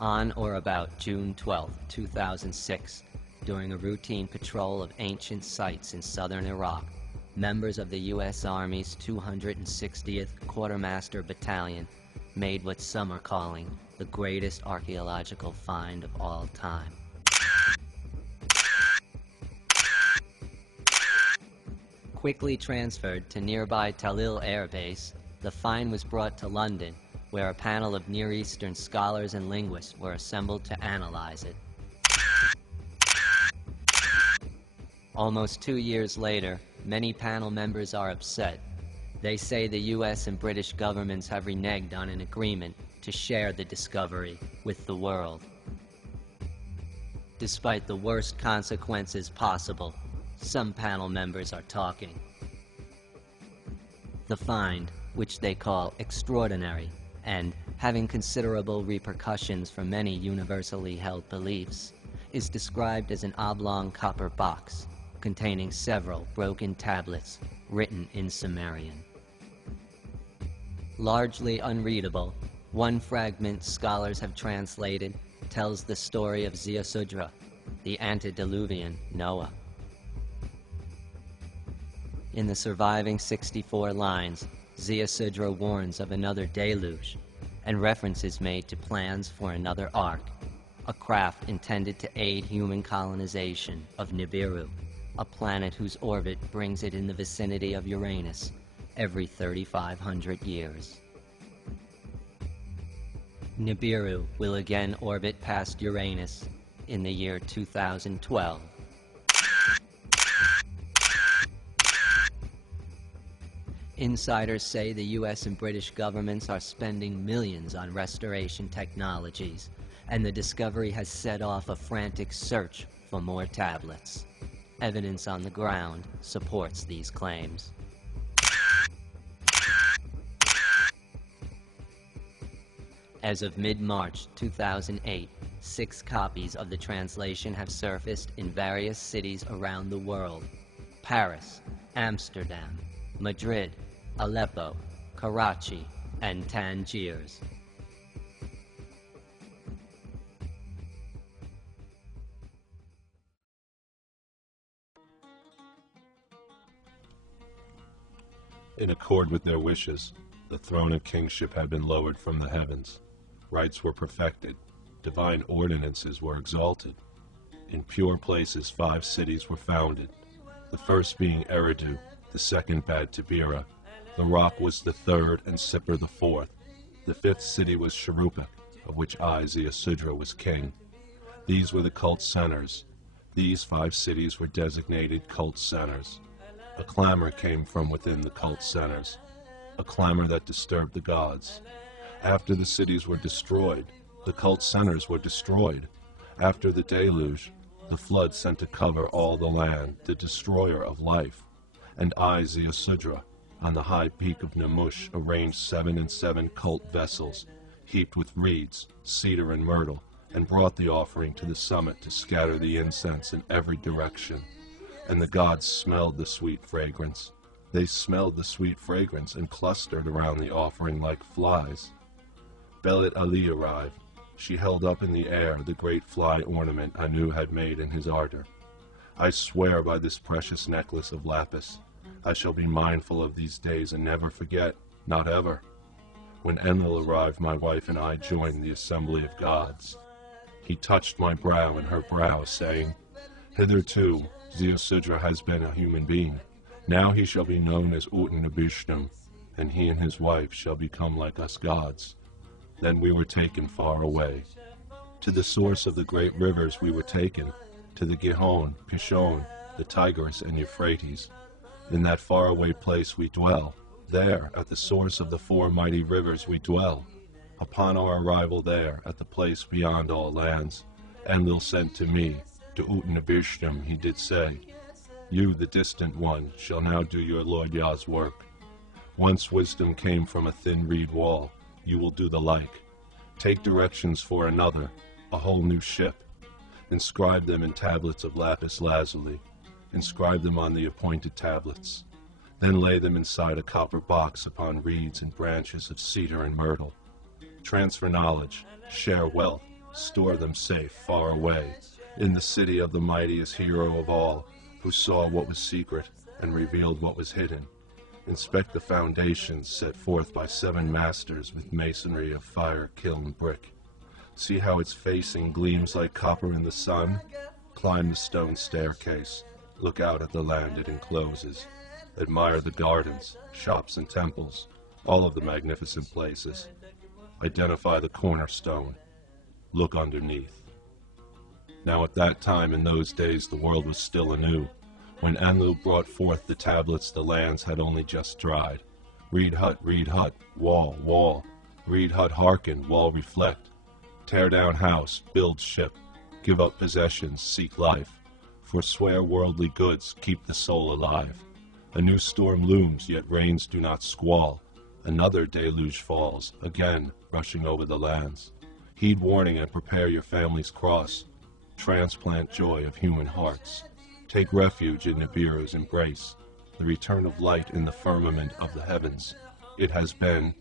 On or about June 12, 2006, during a routine patrol of ancient sites in southern Iraq, members of the U.S. Army's 260th Quartermaster Battalion made what some are calling the greatest archaeological find of all time. Quickly transferred to nearby Talil Air Base, the find was brought to London, where a panel of Near Eastern scholars and linguists were assembled to analyze it. Almost 2 years later, many panel members are upset. They say the U.S. and British governments have reneged on an agreement to share the discovery with the world. Despite the worst consequences possible, some panel members are talking. The find, which they call extraordinary, and having considerable repercussions for many universally held beliefs, is described as an oblong copper box containing several broken tablets written in Sumerian. Largely unreadable, one fragment scholars have translated tells the story of Ziusudra, the antediluvian Noah. In the surviving 64 lines, Ziusudra warns of another deluge, and reference is made to plans for another ark, a craft intended to aid human colonization of Nibiru, a planet whose orbit brings it in the vicinity of Uranus every 3,500 years. Nibiru will again orbit past Uranus in the year 2012. Insiders say the U.S. and British governments are spending millions on restoration technologies, and the discovery has set off a frantic search for more tablets. Evidence on the ground supports these claims. As of mid-March 2008, 6 copies of the translation have surfaced in various cities around the world: Paris, Amsterdam, Madrid, Aleppo, Karachi, and Tangiers. In accord with their wishes, the throne of kingship had been lowered from the heavens. Rights were perfected. Divine ordinances were exalted. In pure places 5 cities were founded, the first being Eridu, the second Bad Tabira. The Rock was the third, and Sippar the fourth. The 5th city was Sharuppak, of which I, Ziusudra, was king. These were the cult centers. These 5 cities were designated cult centers. A clamor came from within the cult centers, a clamor that disturbed the gods. After the cities were destroyed, the cult centers were destroyed. After the deluge, the flood sent to cover all the land, the destroyer of life. And I, Ziusudra, on the high peak of Namush, arranged 7 and 7 cult vessels, heaped with reeds, cedar, and myrtle, and brought the offering to the summit to scatter the incense in every direction. And the gods smelled the sweet fragrance. They smelled the sweet fragrance and clustered around the offering like flies. Belit Ali arrived. She held up in the air the great fly ornament Anu had made in his ardor. I swear by this precious necklace of lapis, I shall be mindful of these days and never forget, not ever. When Enlil arrived, my wife and I joined the assembly of gods. He touched my brow and her brow, saying, "Hitherto, Ziusudra has been a human being. Now he shall be known as Utnapishtim, and he and his wife shall become like us gods." Then we were taken far away. To the source of the great rivers we were taken, to the Gihon, Pishon, the Tigris, and Euphrates. In that faraway place we dwell. There, at the source of the 4 mighty rivers we dwell. Upon our arrival there, at the place beyond all lands, Enlil sent to me, to Utnapishtim, he did say, "You, the distant one, shall now do your Lord Yah's work. Once wisdom came from a thin reed wall, you will do the like. Take directions for another, a whole new ship. Inscribe them in tablets of lapis lazuli. Inscribe them on the appointed tablets. Then lay them inside a copper box upon reeds and branches of cedar and myrtle. Transfer knowledge, share wealth, store them safe, far away, in the city of the mightiest hero of all, who saw what was secret and revealed what was hidden. Inspect the foundations set forth by 7 masters with masonry of fire, kiln, brick. See how its facing gleams like copper in the sun? Climb the stone staircase. Look out at the land it encloses. Admire the gardens, shops and temples, all of the magnificent places. Identify the cornerstone. Look underneath. Now at that time in those days the world was still anew. When Enlil brought forth the tablets, the lands had only just dried. Reed hut, wall, wall. Reed hut, hearken, wall, reflect. Tear down house, build ship. Give up possessions, seek life. Forswear worldly goods, keep the soul alive. A new storm looms, yet rains do not squall. Another deluge falls, again rushing over the lands. Heed warning and prepare your family's cross. Transplant joy of human hearts. Take refuge in Nibiru's embrace, the return of light in the firmament of the heavens. It has been,